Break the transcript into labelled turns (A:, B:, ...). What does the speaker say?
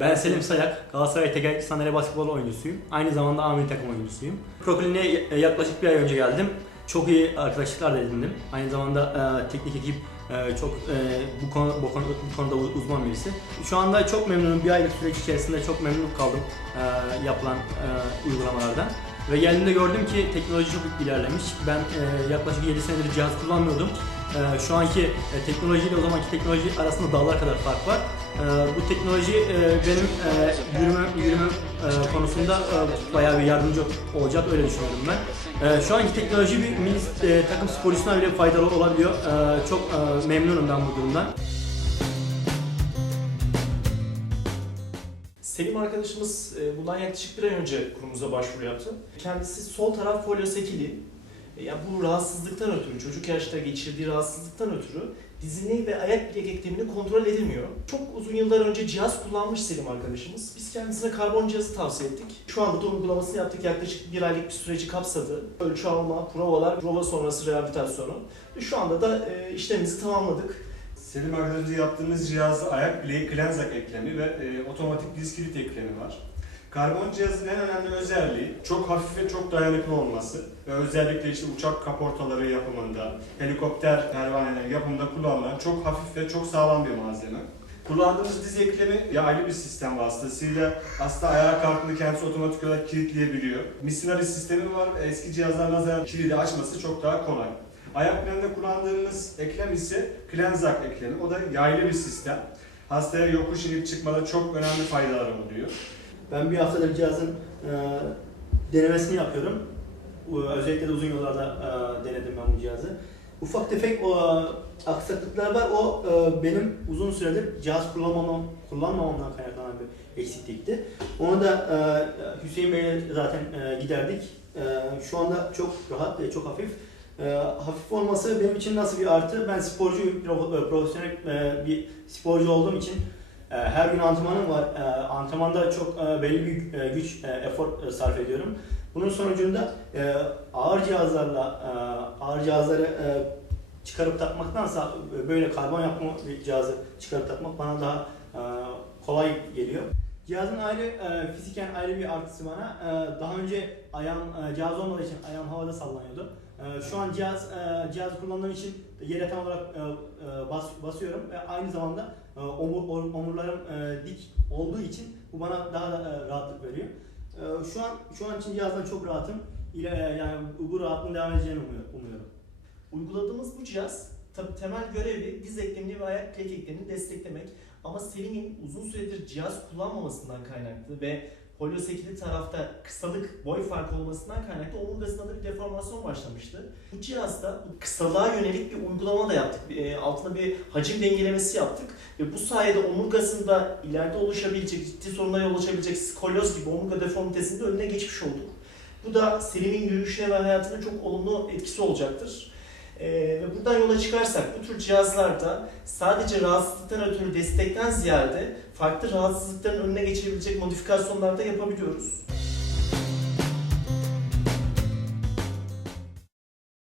A: Ben Selim Sayak, Galatasaray Tekel Sandalye Basketbol oyuncusuyum. Aynı zamanda A takım oyuncusuyum. Proklin'e yaklaşık bir ay önce geldim. Çok iyi arkadaşlıklar da edindim. Aynı zamanda e, teknik ekip e, çok e, bu, konu, bu, konu, bu konuda uzman birisi. Şu anda çok memnunum. Bir aylık süreç içerisinde çok memnun kaldım e, yapılan e, uygulamalardan. Ve geldiğimde gördüm ki teknoloji çok ilerlemiş. Ben e, yaklaşık 7 senedir cihaz kullanmıyordum. E, şu anki e, teknolojiyle o zamanki teknoloji arasında dağlar kadar fark var. E, bu teknoloji e, benim e, yürüme, yürümem e, konusunda e, bayağı bir yardımcı olacak öyle düşünüyorum ben. E, şu anki teknoloji bir milli e, takım sporcusuna bile faydalı olabiliyor. Çok e, memnunum ben bu durumdan.
B: Selim arkadaşımız bundan yaklaşık bir ay önce kurumuza başvuru yaptı. Kendisi sol taraf folyosekili. E, Yani bu rahatsızlıktan ötürü, çocuk yaşta geçirdiği rahatsızlıktan ötürü dizini ve ayak bilek eklemini kontrol edemiyor. Çok uzun yıllar önce cihaz kullanmış Selim arkadaşımız. Biz kendisine karbon cihazı tavsiye ettik. Şu anda da uygulamasını yaptık. Yaklaşık bir aylık bir süreci kapsadı. Ölçü alma, provalar, prova sonrası rehabilitasyonu. Ve şu anda da e, işlemimizi tamamladık.
C: Selim arkadaşımızda yaptığımız cihazda ayak bileği Klenzak eklemi ve e, otomatik diz kilit eklemi var. Karbon cihazın en önemli özelliği çok hafif ve çok dayanıklı olması ve özellikle işte uçak kaportaları yapımında, helikopter pervaneleri yapımında kullanılan çok hafif ve çok sağlam bir malzeme. Kullandığımız diz eklemi yaylı bir sistem vasıtasıyla hasta ayağa kalktığında kendisi otomatik olarak kilitleyebiliyor. Missionary sistemi var. Eski cihazlar nazaran kilidi açması çok daha kolay. Ayak bileğinde kullandığımız eklem ise Klenzak eklemi. O da yaylı bir sistem. Hastaya yokuş inip çıkmada çok önemli faydalar oluyor.
A: Ben bir haftadır cihazın e, denemesini yapıyorum. Özellikle de uzun yollarda e, denedim ben bu cihazı. Ufak tefek o e, aksaklıklar var. O e, benim uzun süredir cihaz kullanmamam, kullanmamamdan kaynaklanan bir eksiklikti. Onu da e, Hüseyin Bey'le zaten e, giderdik. E, şu anda çok rahat ve çok hafif. E, hafif olması benim için nasıl bir artı? Ben sporcu, pro- profesyonel e, bir sporcu olduğum için e, Her gün antrenmanım var. E, Antrenmanda çok e, belli bir e, güç, e, efor sarf ediyorum. Bunun sonucunda ağır cihazlarla, ağır cihazları çıkarıp takmaktansa böyle karbon yapma cihazı çıkarıp takmak bana daha kolay geliyor. Cihazın ayrı, e, fiziken ayrı bir artısı bana. E, daha önce ayağım, e, cihaz olmadığı için ayağım havada sallanıyordu. E, şu an cihaz e, cihaz kullandığım için yere tam olarak e, e, bas, basıyorum ve aynı zamanda e, omur, omur- omurlarım e, dik olduğu için bu bana daha da e, rahatlık veriyor. E, şu an şu an için cihazdan çok rahatım. İle, e, yani bu rahatlığın devam edeceğini umuyor- umuyorum.
B: Uyguladığımız bu cihaz tabi temel görevi diz eklemini ve ayak bilek eklemini desteklemek. Ama Selim'in uzun süredir cihaz kullanmamasından kaynaklı ve poliosekili tarafta kısalık, boy farkı olmasından kaynaklı omurgasında da bir deformasyon başlamıştı. Bu cihazda kısalığa yönelik bir uygulama da yaptık. E, altına bir hacim dengelemesi yaptık. Ve bu sayede omurgasında ileride oluşabilecek, ciddi sorunlara yol açabilecek skolyoz gibi omurga deformitesinin de önüne geçmiş olduk. Bu da Selim'in yürüyüşüne ve hayatına çok olumlu etkisi olacaktır. Ee, ve buradan yola çıkarsak bu tür cihazlarda sadece rahatsızlıktan ötürü destekten ziyade farklı rahatsızlıkların önüne geçebilecek modifikasyonlar da yapabiliyoruz.